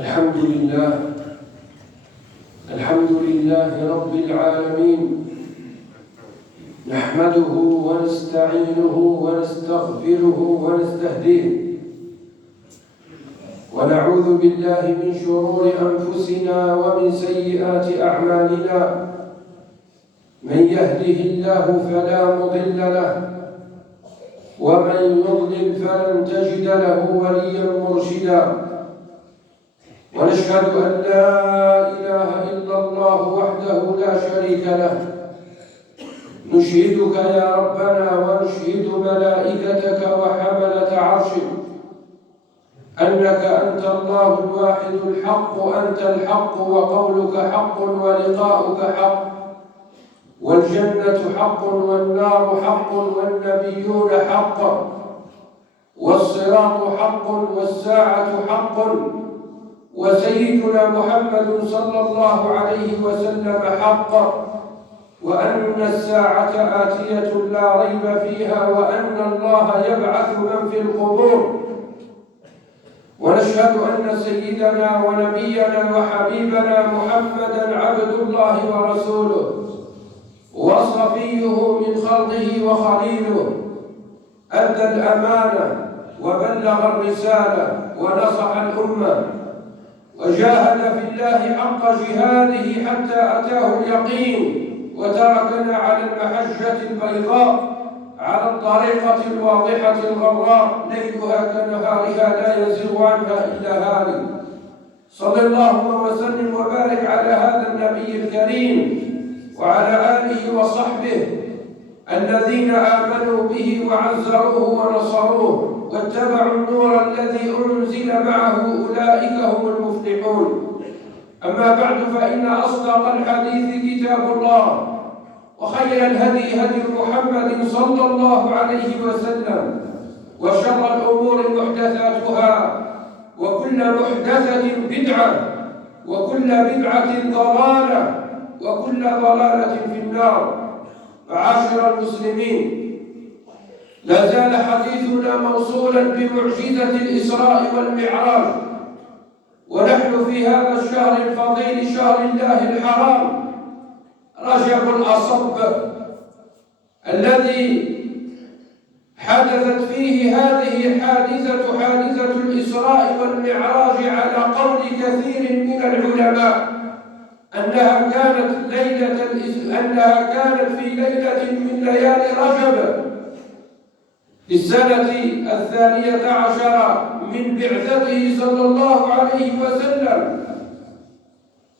الحمد لله رب العالمين، نحمده ونستعينه ونستغفره ونستهديه، ونعوذ بالله من شرور أنفسنا ومن سيئات أعمالنا. من يهده الله فلا مضل له، ومن يضلل فلن تجد له وليا مرشدا. ونشهد أن لا إله إلا الله وحده لا شريك له. نشهدك يا ربنا ونشهد ملائكتك وحملة عرشك أنك أنت الله الواحد الحق، أنت الحق وقولك حق ولقاؤك حق، والجنة حق والنار حق والنبيون حق والصراط حق والساعة حق، وسيدنا محمد صلى الله عليه وسلم حق، وأن الساعة آتية لا ريب فيها، وأن الله يبعث من في القبور. ونشهد أن سيدنا ونبينا وحبيبنا محمدا عبد الله ورسوله وصفيه من خلقه وخليله، أدى الأمانة وبلغ الرسالة ونصح الأمة، وجاهد في الله حق جهاده حتى أتاه اليقين، وتركنا على المحجة البيضاء على الطريقة الواضحة الغراء، ليلها كنهارها لا يزيغ عنها إلا هالك. صلى الله وسلم وبارك على هذا النبي الكريم وعلى آله وصحبه الذين آمنوا به وعزروه ونصروه واتبعوا النور الذي أنزل معه، أولئك هم المفلحون. أما بعد، فإن أصدق الحديث كتاب الله، وخير الهدي هدي محمد صلى الله عليه وسلم، وشر الأمور محدثاتها، وكل محدثة بدعة، وكل بدعة ضلالة، وكل ضلالة في النار. معاشر المسلمين، لا زال حديثنا موصولا بمعجزة الإسراء والمعراج، ونحن في هذا الشهر الفضيل، شهر الله الحرام، رجب الأصب، الذي حدثت فيه هذه الحادثة، حادثة الإسراء والمعراج، على قول كثير من العلماء أنها كانت في ليلة من ليالي رجب في السنة 12 من بعثته صلى الله عليه وسلم.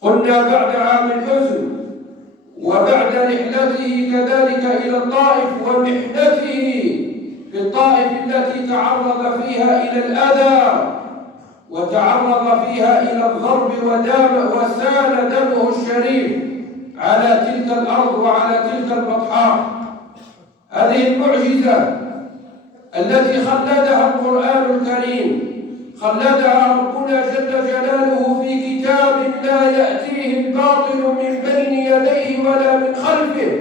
قلنا بعد عام الحزن، وبعد رحلته كذلك إلى الطائف، ومحنته في الطائف التي تعرض فيها إلى الأذى، وتعرض فيها إلى الضرب، وسال دمه الشريف على تلك الأرض وعلى تلك البطحاء. هذه المعجزة التي خلدها القرآن الكريم، خلدها ربنا جل جلاله في كتاب لا يأتيه الباطل من بين يديه ولا من خلفه،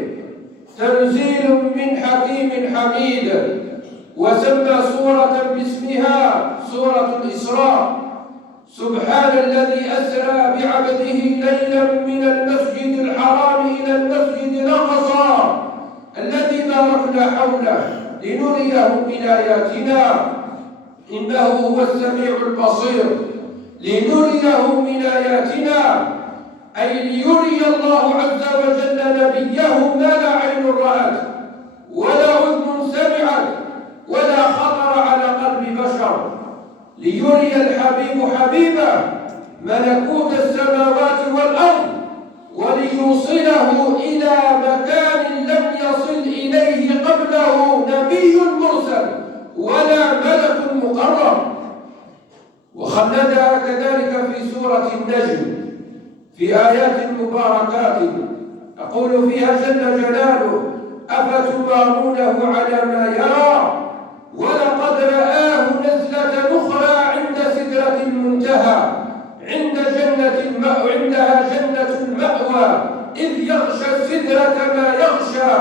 تنزيل من حكيم حميد. وسمى سورة باسمها سورة الإسراء. سبحان الذي أسرى بعبده ليلا من المسجد الحرام إلى المسجد الأقصى الذي باركنا حوله لنريه من آياتنا، إنه هو السميع البصير. لنريه من آياتنا، أي ليري الله عز وجل نبيه ما لا عين رأت ولا أذن سمعت ولا خطر على قلب بشر، ليري الحبيب حبيبه ملكوت السماوات والأرض، وليوصله إلى مكان لم يصل إليه قبله نبي مرسل ولا ملك مقرب. وخلدها كذلك في سورة النجم في آيات مباركات، يقول فيها جل جلاله: أفتمارونه على ما يرى ولقد رآه نزلة أخرى عند سدرة المنتهى عندها جنة المأوى إذ يغشى السدرة ما يغشى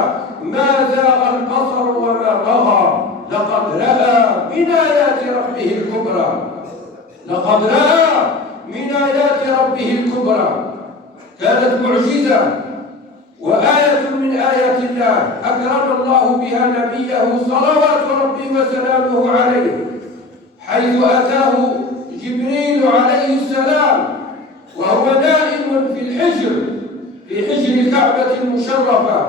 ما زاغ البصر وما طغى لقد رأى من آيات ربه الكبرى. لقد رأى من آيات ربه الكبرى، كانت معجزة وآية من آيات الله أكرم الله بها نبيه صلوات ربي وسلامه عليه، حيث أتاه جبريل عليه السلام وهو نائم في حجر الكعبة المشرفة،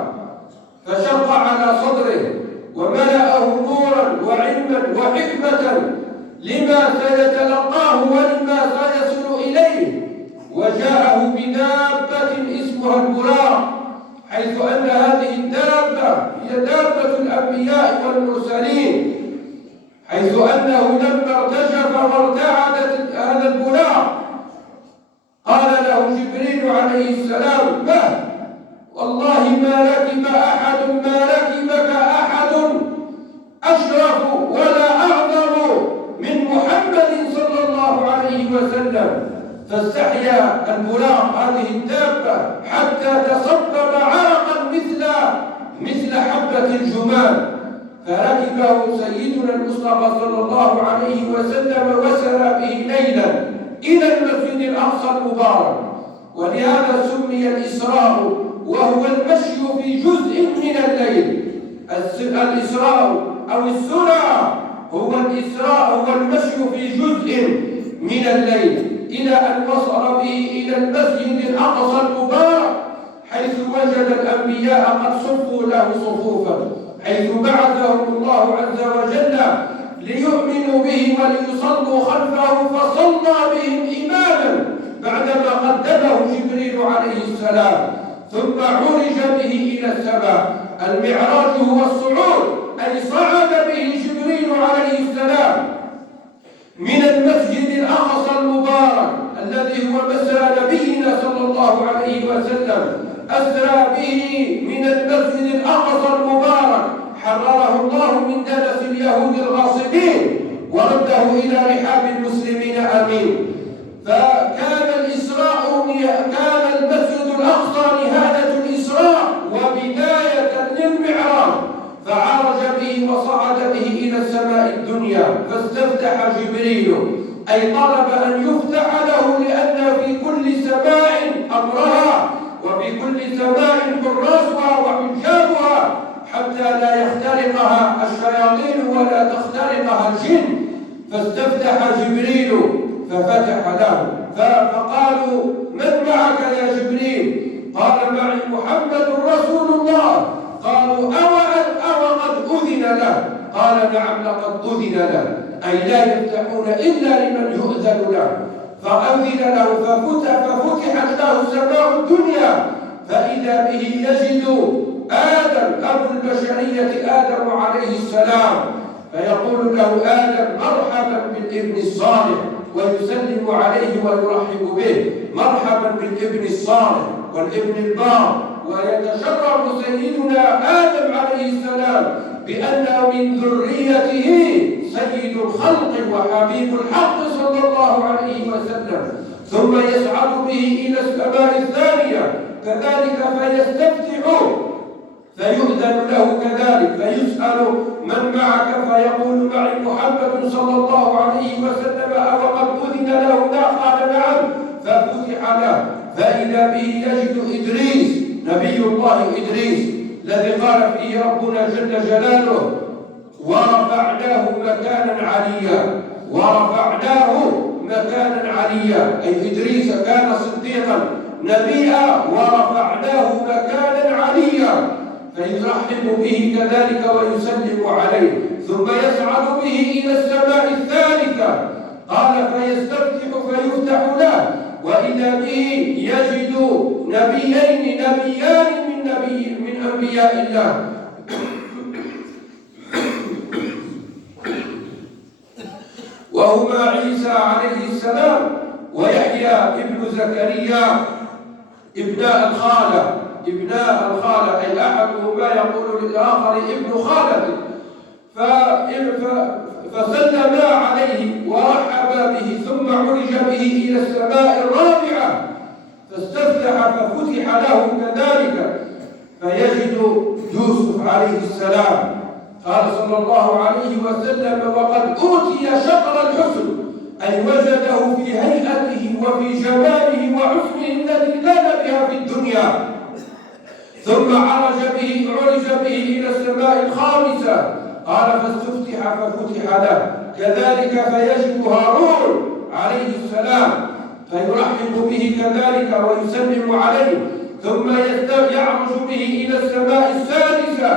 فشق على صدره وملأه نورا وعلما وحكمة لما سيتلقاه ولما سيصل إليه، وجاءه بدابة اسمها البراق، حيث أن هذه الدابة هي دابة الأنبياء والمرسلين، حيث أنه لما ارتجف وارتعدت هذا البراق قال له جبريل عليه السلام: ما والله ما ركبك أحد أشرف ولا أعظم من محمد صلى الله عليه وسلم. فاستحيا البراق هذه الدابة حتى تصبب عرقا مثل حبة الجمان، فركبه سيدنا المصطفى صلى الله عليه وسلم وسرى به ليلا إلى المسجد الأقصى المبارك، ولهذا سمي الإسراء وهو المشي في جزء من الليل. الإسراء أو السرى هو الإسراء هو المشي في جزء من الليل، إلى أن وصل به إلى المسجد الأقصى المبارك، حيث وجد الأنبياء قد صفوا له صفوفا، حيث بعثهم الله عز وجل ليؤمنوا به وليصلوا خلفه، فصلى بهم إماما بعدما قدمه جبريل عليه السلام، ثم عرج به إلى السماء. المعراج هو الصعود، أي صعد به جبريل عليه السلام من المسجد الأقصى المبارك الذي هو مسرى نبينا صلى الله عليه وسلم، أسرى به من المسجد الأقصى المبارك، حرره الله من دنس اليهود الغاصبين ورده إلى رحاب المسلمين آمين. فكان كان المسجد الأقصى نهاية الإسراء وبداية للمعراج، فعرج به وصعد به إلى السماء الدنيا، فاستفتح جبريل أي طلب أن يفتح له، لأن في كل سماء أمرها وفي كل سماء حراسها وحجابها حتى لا يخترقها الشياطين ولا تخترقها الجن. فاستفتح جبريل ففتح له، فقالوا: من معك يا جبريل؟ قال: معي محمد رسول الله. قالوا: أو قد أذن له؟ قال: نعم لقد أذن له، أي لا يفتحون إلا لمن يؤذن له. فأذن له ففتحت له سماء الدنيا، فإذا به يجد آدم أبو البشرية آدم عليه السلام، فيقول له آدم: مرحبا بالابن الصالح، ويسلم عليه ويرحب به: مرحبا بالابن الصالح والابن البار. ويتشرف سيدنا آدم عليه السلام بأنه من ذريته سيد الخلق وحبيب الحق صلى الله عليه وسلم، ثم يصعد به إلى السماء الثانية كذلك، فيستفتح فيؤذن له كذلك، فيسأل: من معك؟ فيقول: معي محمد صلى الله عليه وسلم. أو قد أذن له؟ لا. قال: نعم. ففتح له، فإذا به يجد إدريس، نبي الله إدريس الذي قال فيه ربنا جل جلاله: ورفعناه مكانا عليا. ورفعناه مكانا عليا، أي إدريس كان صديقا نبيا، ورفعناه مكانا عليا، فيرحب به كذلك ويسلم عليه، ثم يصعد به إلى السماء الثالثة. قال: فيستفتح فيفتح له، وإذا به يجد نبيان من أنبياء الله، وهما عيسى عليه السلام ويحيى ابن زكريا ابناء الخالة، أي أحدهما يقول للآخر ابن خالته، فسلما عليه ورحبا به، ثم عرج به إلى السماء الرابعة، فاستفتح ففتح له كذلك، فيجد يوسف عليه السلام. قال صلى الله عليه وسلم: وقد أوتي شطر الحسن، أي أي وجده في هيئته وفي جماله وحسنه التي كان بها في الدنيا. ثم عرج به إلى السماء الخامسة. قال فاستفتح ففتح له. كذلك فيجد هارون عليه السلام فيرحب به كذلك ويسلم عليه. ثم يعرج به إلى السماء السادسة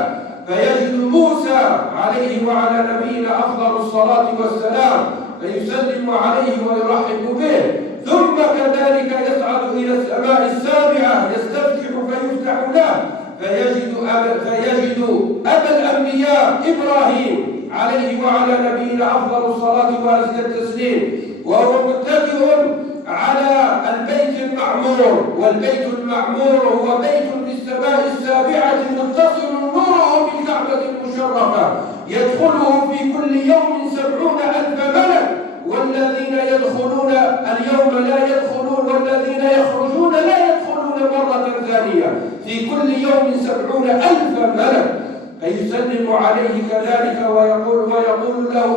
فيجد موسى عليه وعلى نبينا أفضل الصلاة والسلام فيسلم عليه ويرحب به. ثم كذلك يصعد إلى السماء السابعة يستفتح فيفتح له فيجد أبا الأنبياء إبراهيم عليه وعلى نبينا أفضل الصلاة وأزكى التسليم وهو متكئ على البيت المعمور. والبيت المعمور هو بيت في السماء السابعة متصل نوره بالكعبة المشرفة يدخله في كل يوم 70,000 ملك، والذين يدخلون اليوم لا يدخلون والذين يخرجون لا يدخلون مرة ثانية، في كل يوم 70,000 ملك. فيسلم عليه كذلك ويقول له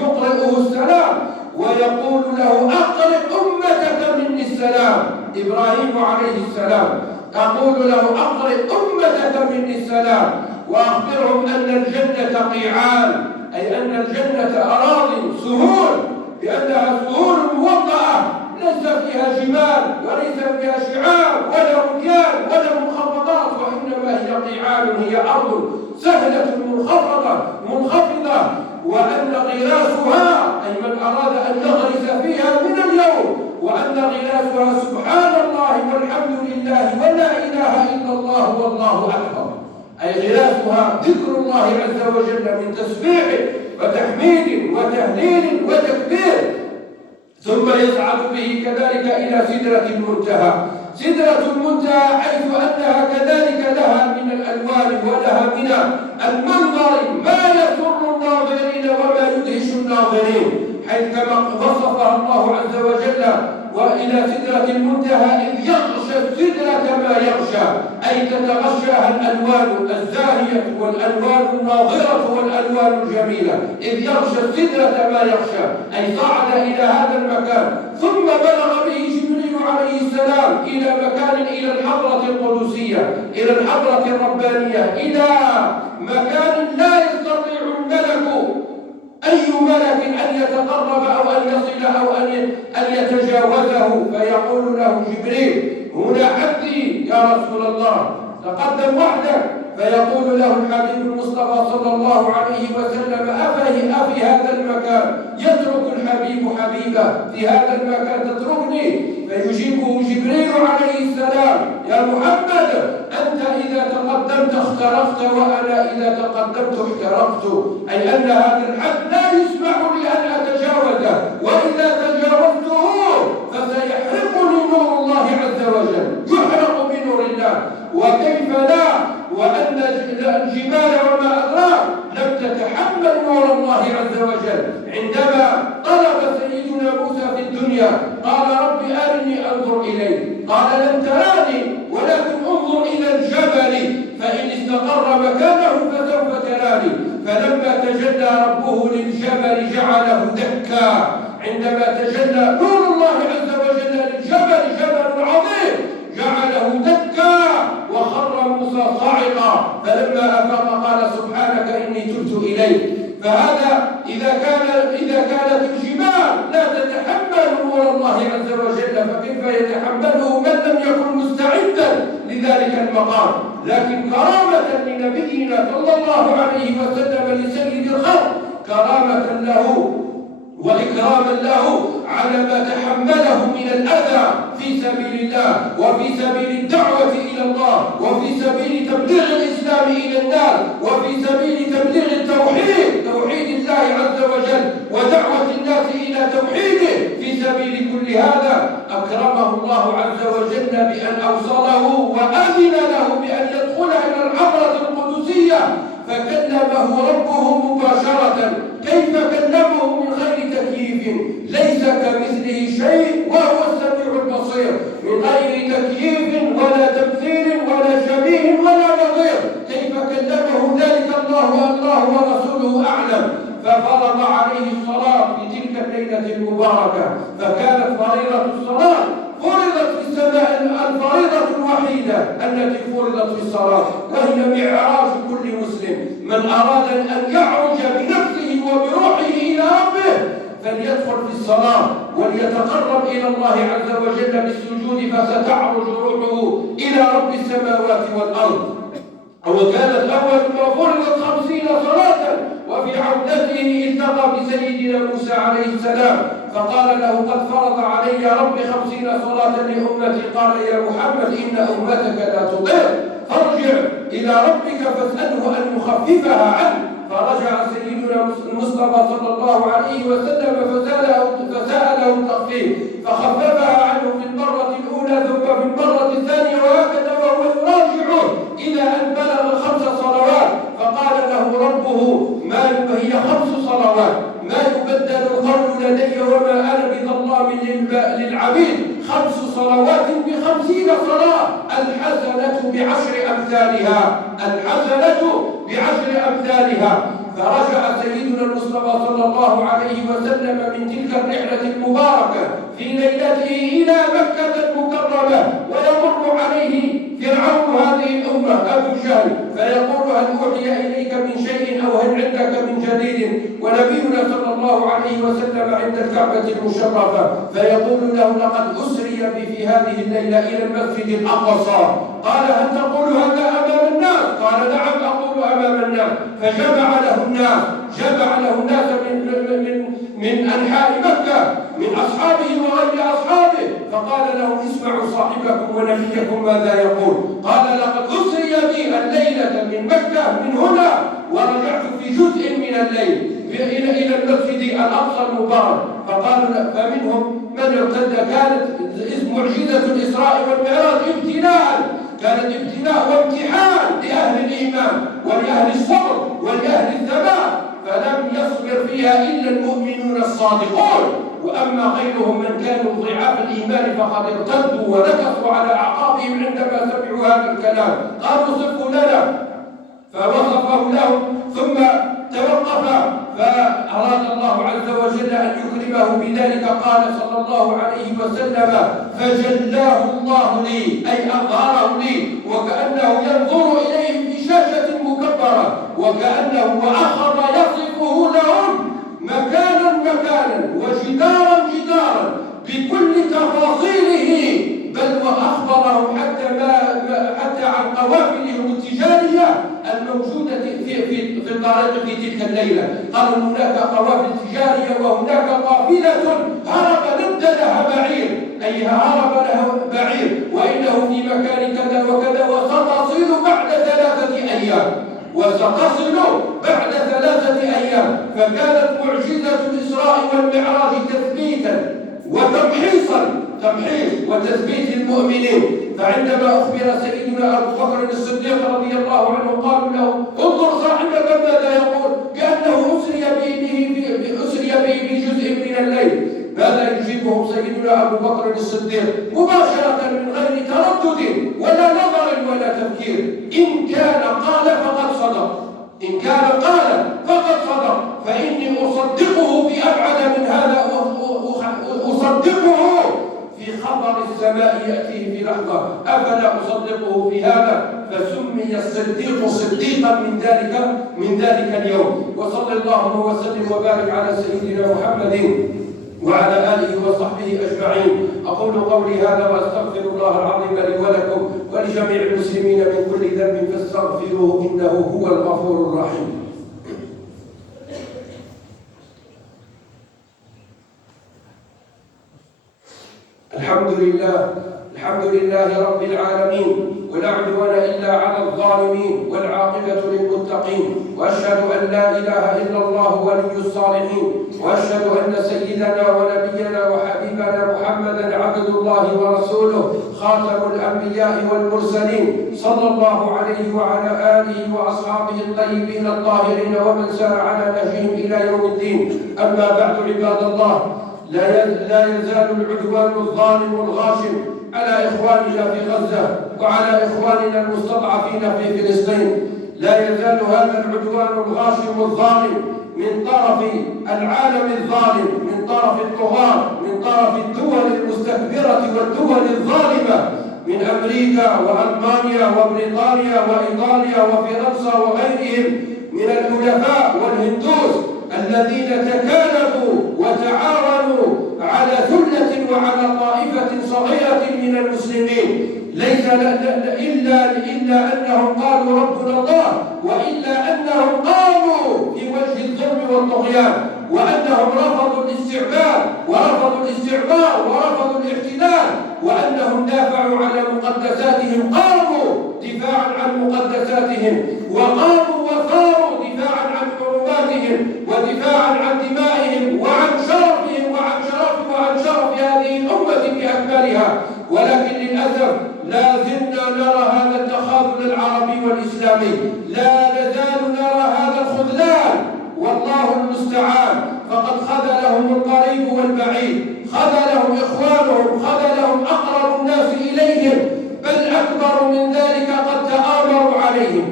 يقرئه السلام ويقول له أقرئ أمتك مني السلام. إبراهيم عليه السلام أقول له أقرئ أمتك مني السلام وأخبرهم أن الجنة قيعان، أي أن الجنة أراضٍ سهول، بأنها سهول موضعة ليس فيها جبال وليس فيها شعاب ولا وديان ولا منخفضات، وإنما هي قيعان، هي أرض سهلة منخفضة، وأن غراسها أي من أراد أن يغرس فيها من اليوم، وأن غراسها سبحان الله والحمد لله ولا إله إلا الله والله أكبر، أي غراسها ذكر الله عز وجل من تسبيح وتحميد وتهليل وتكبير. ثم يصعد به كذلك إلى سدرة المنتهى. سدرة المنتهى حيث أنها كذلك لها من الألوان ولها من المنظر ما يسر الناظرين وما يدهش الناظرين، حيث كما وصفها الله عز وجل وإلى سدرة المنتهى إذ يغشى السدرة ما يغشى، أي تتغشاها الألوان الزاهية والألوان الناظرة والألوان الجميلة. إذ يغشى السدرة ما يغشى أي صعد إلى هذا المكان. ثم بلغ به جبريل عليه السلام إلى مكان، إلى الحضرة القدسية، إلى الحضرة الربانية، إلى مكان لا يستطيع الملك أي ملك أن يتقرب أو أن يصل أو أن يتجاوزه. فيقول له جبريل هنا حدي يا رسول الله تقدم وحدك. فيقول له الحبيب المصطفى صلى الله عليه وسلم أفي هذا المكان يترك الحبيب حبيبه في هذا المكان تتركني؟ فيجيبه جبريل عليه السلام يا محمد أنت إذا تقدمت اخترقت وأنا إذا تقدمت احترقت، أي أن هذا الحد لا يسمح لي أن أتجاوزه، وإذا تجاوزته فسيحرقني نور الله عز وجل، يحرق بنور الله. وكيف لا وأن الجبال وما أدراك لم تتحمل نور الله عز وجل. عندما طلب سيدنا موسى في الدنيا قال رب أرني أنظر إليه، قال لن تراني ولكن انظر إلى الجبل فإن استقر مكانه فسوف تراني. فلما تجلى ربه للجبل جعله دكا، عندما تجلى نور الله عز وجل للجبل جبل عظيم جعله دكا وخر موسى صاعقا. فلما أفاق قال سبحانك إني تبت إليك. فهذا إذا كانت الجبال لا تتحمل نور الله عز وجل فكيف يتحمله من لم يكن مستعدا لذلك المقام؟ لكن كرامة لنبينا صلى الله عليه وسلم لسيد الخلق، كرامة له وإكراما له على ما تحمله من الأذى في سبيل الله وفي سبيل الدعوة إلى الله وفي سبيل تبليغ الإسلام إلى الناس وفي سبيل تبليغ توحيد الله عز وجل ودعوة الناس إلى توحيده. في سبيل كل هذا أكرمه الله عز وجل بأن أوصله وأذن له بأن يدخل إلى الحضرة القدسية فكلمه ربه مباشرة. كيف كلمه من غير تكييف؟ ليس كمثله شيء وهو السميع البصير، من غير تكييف ولا تمثيل ولا شبيه ولا نظير. كيف كلمه ذلك الله ورسوله أعلم. ففرض عليه الصلاة في تلك الليلة الليلة المباركة، فكانت فريضة الصلاة فرضت في السماء الفريضة الوحيدة التي فرضت في الصلاة، وهي معراج كل مسلم. من أراد أن يعرج بنفسه وبروحه إلى ربه فليدخل في الصلاة وليتقرب إلى الله عز وجل بالسجود، فستعرج روحه إلى رب السماوات والأرض. وكانت أول ما فرضت 50 صلاة، وفي عودته التقى بسيدنا موسى عليه السلام فقال له: قد فرض علي ربي 50 صلاة لأمتي. قال: يا محمد إن أمتك لا تطيق، فارجع إلى ربك فاسأله أن يخففها عنه. فرجع سيدنا المصطفى صلى الله عليه وسلم فسأله التخفيف، فخففها عنه في المرة الأولى ثم في المرة الثانية، وهكذا وهو يراجعه إلى أن بلغ 5 صلوات. فقال له ربه: ما هي 5 صلوات، ما يبدل القول لدي وما أنا بظلام للعبيد. 5 صلوات ب50 صلاة، الحسنة ب10 أمثالها، الحسنة ب10 أمثالها. فرجع سيدنا المصطفى صلى الله عليه وسلم من تلك الرحلة المباركة في ليلته إلى مكة المكرمة، ويمر عليه فرعون هذه الأمة أبو جهل فيقول: هل أوحي إليك من شيء أو هل عندك من جديد؟ ونبينا صلى الله عليه وسلم عند الكعبة المشرفة فيقول له: لقد أسري بي في هذه الليلة إلى المسجد الأقصى. قال: هل تقول هذا أمام الناس؟ قال: نعم أقول أمام الناس. فجمع له الناس، من أنحاء مكة، من أصحابه وغير أصحابه، فقال لهم: اسمعوا صاحبكم ونبيكم ماذا يقول. قال: لقد أسري بي الليلة من مكة من هنا ورجعت في جزء من الليل إلى المسجد الأقصى المبارك. فمنهم من ارتد. كانت معجزة الإسراء والمعراج كانت ابتلاء وامتحان لأهل الإيمان ولأهل الصبر ولأهل الثبات، فلم يصبر فيها إلا المؤمنون الصادقون. وأما غيرهم من كانوا ضعاف الإيمان فقد ارتدوا ونكصوا على أعقابهم عندما سمعوا هذا الكلام. قالوا: صفوا لنا، فوصفه لهم ثم توقف. فأراد الله عز وجل أن يكرمه بذلك. قال صلى الله عليه وسلم: فجلاه الله لي، أي أظهره لي، وكأنه ينظر إليهم في شاشة مكبرة، وكأنه وأخذ يصفه لهم مكانا وجدارا بكل تفاصيله، بل وأخبرهم حتى عن قوافلهم التجارية الموجودة في الطريق في تلك الليلة. قالوا: هناك قوافل تجارية وهناك قافلة هرب ند لها بعير، أي هرب له بعير، وإنه في مكان كذا وكذا، وستصل بعد 3 أيام. فكانت معجزة الإسراء والمعراج تثبيتا تمحيص وتثبيت المؤمنين. فعندما أخبر سيدنا أبو بكر الصديق رضي الله عنه قالوا له: انظر صاحبك ماذا يقول، كأنه أسري به في جزء من الليل. ماذا يجيبهم سيدنا أبو بكر الصديق مباشرة من غير تردد ولا نظر ولا تفكير: إن كان قال فقد صدق، فإني أصدقه بأبعد من هذا، أصدقه في خبر السماء يأتيه في لحظة، أفلا أصدقه في هذا؟ فسمي الصديق صديقا من ذلك اليوم. وصلى الله وسلم وبارك على سيدنا محمد وعلى آله وصحبه أجمعين. أقول قولي هذا وأستغفر الله العظيم لي ولكم ولجميع المسلمين من كل ذنب فاستغفروه إنه هو الغفور الرحيم. الحمد لله رب العالمين، ولا عدوان إلا على الظالمين، والعاقبة للمتقين، وأشهد أن لا إله إلا الله ولي الصالحين، وأشهد أن سيدنا ونبينا وحبيبنا محمدا عبد الله ورسوله خاتم الأنبياء والمرسلين، صلى الله عليه وعلى آله وأصحابه الطيبين الطاهرين ومن سار على نهجهم إلى يوم الدين. أما بعد عباد الله، لا يزال العدوان الظالم الغاشم على إخواننا في غزة وعلى إخواننا المستضعفين في فلسطين. لا يزال هذا العدوان الغاشم الظالم من طرف العالم الظالم، من طرف الطغاة، من طرف الدول المستكبرة والدول الظالمة من أمريكا وألمانيا وبريطانيا وإيطاليا وفرنسا وغيرهم من الحلفاء والهندوس الذين تكالبوا وتعاونوا على ثلة وعلى طائفة صغيرة من المسلمين، ليس إلا أنهم قالوا ربنا الله، وإلا أنهم قاموا في وجه الظلم والطغيان، وأنهم رفضوا الاستعمار ورفضوا الاحتلال، وأنهم دافعوا على مقدساتهم، قاموا دفاعا عن مقدساتهم، وقاموا وصاروا دفاعا عن حرماتهم ودفاعا عن دمائهم وعن شرفهم وعن شرف هذه الأمة بأكملها. ولكن للأسف لا زلنا نرى هذا التخاذل العربي والإسلامي، لا نزال نرى هذا الخذلان، والله المستعان. فقد خذلهم القريب والبعيد، خذلهم إخوانهم، خذلهم أقرب الناس إليهم، بل أكبر من ذلك قد تآمروا عليهم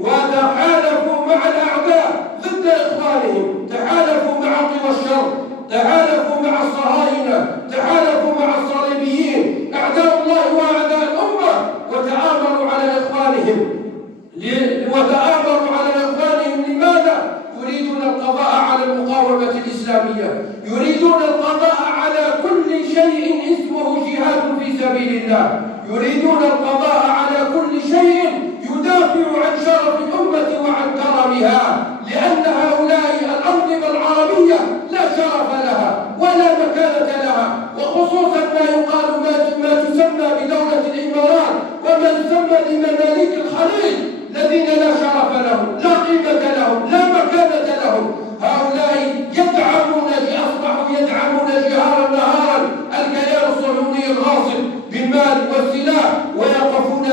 وتحالفوا مع الأعداء ضد إخوانهم، تحالفوا مع قوى الشر، تحالفوا مع الصهاينة، تحالفوا مع الصليبيين أعداء الله وأعداء الأمة، وتآمروا على إخوانهم. لماذا؟ يريدون القضاء على المقاومة الإسلامية، يريدون القضاء على كل شيء اسمه جهاد في سبيل الله، يريدون القضاء على كل شيء يدافع عن شرف الأمة وعن كرمها، لأن هؤلاء الأنظمة العربية لا شرف لها ولا مكانة لها، وخصوصا ما يقال ما تسمى بدولة الإمارات وما يسمى بمماليك الخليج الذين لا شرف لهم، لا قيمة لهم، لا مكانة لهم. هؤلاء أصبحوا يدعمون جهارا نهارا الكيان الصهيوني الغاصب بالمال والسلاح، ويقفون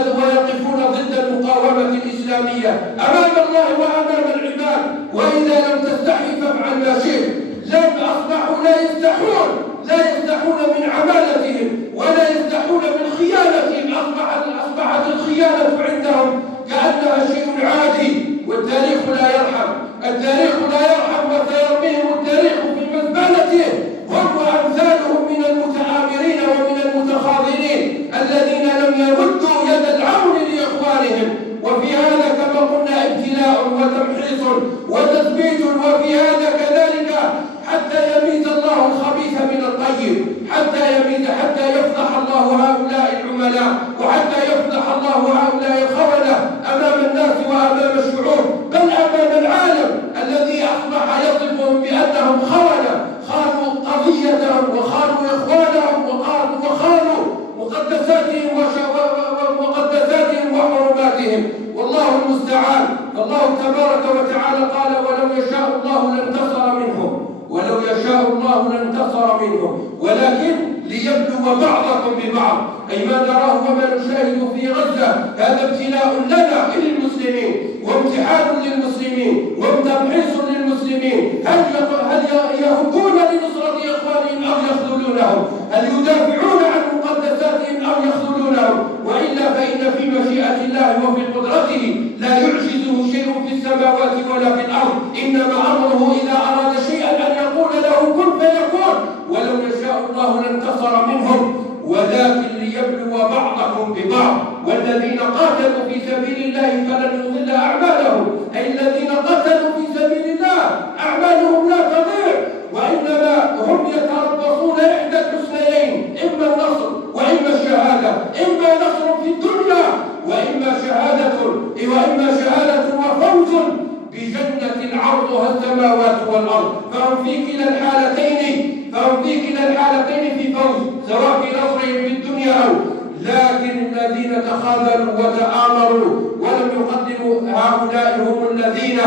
ضد المقاومة الإسلامية أمام الله وأمام العباد. وإذا لم تستحي فافعل ما شئت. أصبحوا لا يستحون من عمالتهم ولا يستحون من خيانتهم، أصبحت الخيانة عندهم كأنها شيء عادي. والتاريخ لا يرحم، وسيرميهم التاريخ في مزبلته هم وأمثالهم من المتآمرين ومن المتخاذلين الذين لم يمدوا يد العون لإخوانهم. وفي هذا كما قلنا ابتلاء وتمحيص وتثبيت، وفي هذا كذلك حتى يميز الله الخبيث من الطيب، حتى يفضح الله هؤلاء العملاء، وحتى يفضح الله هؤلاء الخونة أمام الناس وأمام الشعوب، بل أمام العالم الذي أصبح يصفهم بأنهم خونة، خانوا قضيتهم وخانوا إخوانهم وخانوا مقدساتهم وحرماتهم. والله المستعان. فالله تبارك وتعالى قال: ولو يشاء الله لانتصر منهم ولكن ليبلو بعضكم ببعض، أي ما نراه وما نشاهد في غزة هذا ابتلاء لنا للمسلمين وامتحان للمسلمين وتمحيص للمسلمين. هل يهبون لنصرة إخوانهم أو يخذلونهم؟ هل يدافعون عن مقدساتهم أو يخذلونهم؟ وإلا فإن في مشيئة الله وفي قدرته لا يعجزه شيء في السماوات ولا في الأرض، إنما أمره إذا أراد شيئا أن يقول له كن فيكون. ولو يشاء الله لانتصر منهم ولكن ليبلو بعضكم ببعض. والذين قاتلوا في سبيل الله فلن يضل أعمالهم، أي الذين قتلوا في سبيل الله أعمالهم لا تضيع، وإنما هم يتربصون إحدى الحسنيين: إما النصر وإما الشهادة، إما نصر في الدنيا وإما شهادة وفوز بجنة عرضها السماوات والأرض. فهم في كلا الحالتين في فوز، سواء في نصرهم في الدنيا أو. لكن الذين تخاذلوا وتآمروا ولم يقدموا هؤلاء هم الذين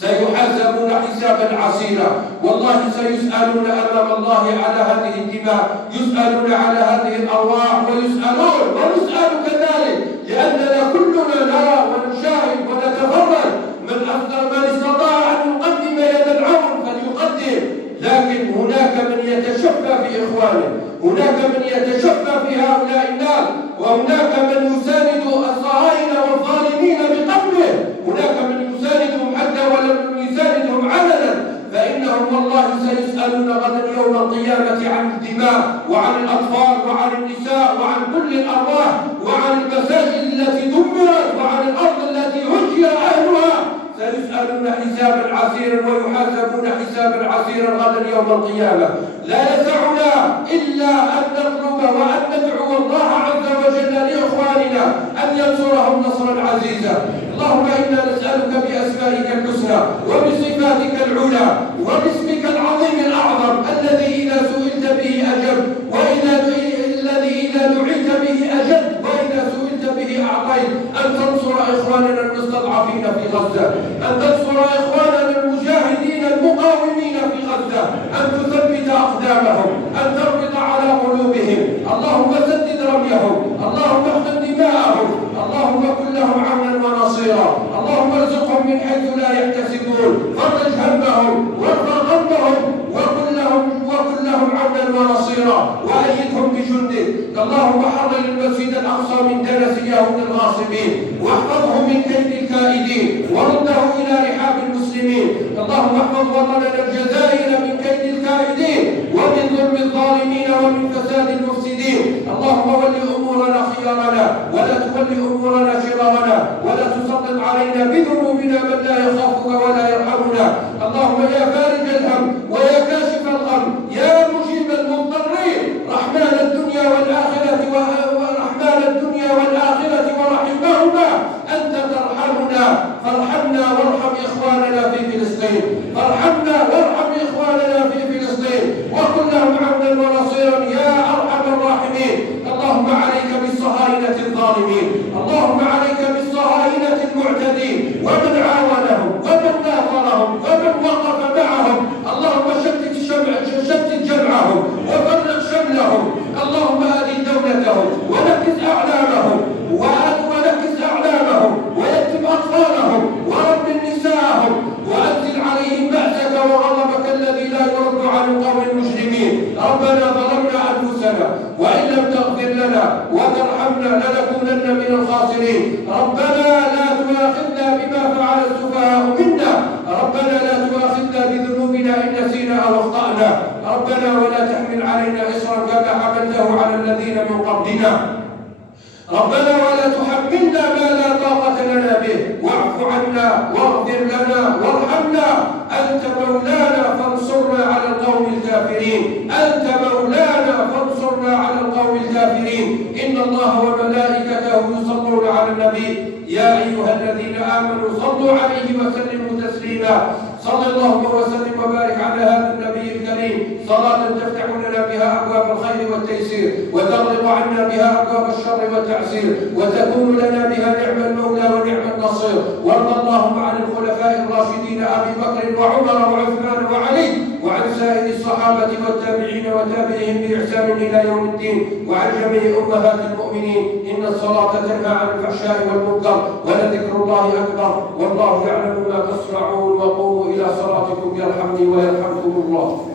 سيحاسبون حسابا عسيرا. والله سيسألون أمام الله على هذه الدماء، يسألون على هذه الأرواح، ونسأل كذلك، لأننا كلنا نرى ونشاهد ونتفرج. من استطاع أن يقدم يد العون فليقدم. لكن هناك من يتشفى في إخوانه، هناك من يتشفى في هؤلاء الناس، وهناك من يساند الصهاينة والظالمين بقتله، هناك من يساندهم حتى ولم يساندهم علنا، فإنهم والله سيسألون غدا يوم القيامة عن الدماء وعن الأطفال وعن النساء وعن كل الأرواح وعن المساجد التي دمرت وعن الأرض التي هجر أهلها. سيسألون حسابا عسيرا ويحاسبون حسابا عسيرا غدا يوم القيامة. لا يسعنا إلا أن نطلب وأن ندعو الله عز وجل لإخواننا أن ينصرهم نصرا عزيزا. اللهم إنا نسألك بأسمائك الحسنى وبصفاتك العلى وباسمك العظيم الأعظم الذي إذا سئلت به أجب الذي إذا دعيت به أجب وإذا سئلت به أعطيت، أن تنصر إخواننا المستضعفين في غزة، أن تنصر إخواننا المجاهدين المقاومين في غزة، أن تثبت أقدامهم، أن تربط على قلوبهم. اللهم سدد رميهم، اللهم احقن دماءهم، اللهم كن لهم عونا ونصيرا. اللهم ارزقهم من حيث لا يحتسبون، فرج همهم وارفع غمهم وكن لهم عونا ونصيرا وأيدهم بجندك. اللهم حرر المسجد الأقصى من دنس اليهود الغاصبين واحفظه من كيد الكائدين ورده إلى رحاب المسلمين. اللهم احفظ وطننا الجزائر من كيد الكائدين ومن ظلم الظالمين ومن فساد المفسدين. اللهم ول أمورنا خيارنا ولا تول أمورنا شرارنا ولا تسلط علينا بذنوبنا من لا يخافك ولا يرحمنا. اللهم يا فارج الهم ويا كاشف الغم يا مجيب المضطرين رحمن الدنيا والآخرة ورحمهما أنت ترحمنا فارحمنا وارحم إخواننا في فلسطين، فارحمنا وارحم إخواننا في فلسطين وكن لهم عونا ونصيرا يا أرحم الراحمين. اللهم عليك بالصهاينة الظالمين، اللهم عليك بالصهاينة المعتدين ومن عاونهم ومن ناصرهم ومن وقف معهم. اللهم شتت جمعهم وفرق شملهم. اللهم أذل دولتهم ونكس أعلامهم ويتم أطفالهم ورب نساءهم وأنزل عليهم بأسك وغضبك الذي لا يرد عن القوم المجرمين. ربنا ظلمنا أنفسنا وإن لم تغفر لنا وترحمنا لنكونن من الخاسرين. ربنا لا تؤاخذنا بما فعل السفهاء منا، ربنا لا تؤاخذنا بذنوبنا إن نسينا أو أخطأنا. ربنا ولا تحمل علينا إصرا كما حملته على الذين من قبلنا. ربنا ولا تحملنا ما لا طاقة لنا به واعف عنا واغفر لنا وارحمنا. أنت مولانا فانصرنا على القوم الكافرين، أنت مولانا فانصرنا على القوم الكافرين. إن الله وملائكته يصلون على النبي يا أيها الذين آمنوا صلوا عليه وسلموا تسليما. صلى الله وسلم وبارك على هذا النبي الكريم صلاة تفتح لنا بها أبواب الخير والتيسير وتغلق عنا بها أبواب الشر والتعسير وتكون لنا بها نعم المولى ونعم النصير. وارض اللهم عن الخلفاء الراشدين أبي بكر وعمر وعثمان وعلي وعن سائر الصحابة والتابعين وتابعهم بإحسان إلى يوم الدين وعن جميع أمهات المؤمنين. إن الصلاة تنهى عن الفحشاء والمنكر ولذكر الله أكبر والله يعلم ما تصنعون. وقوموا إلى صلاتكم يرحمني ويرحمكم الله.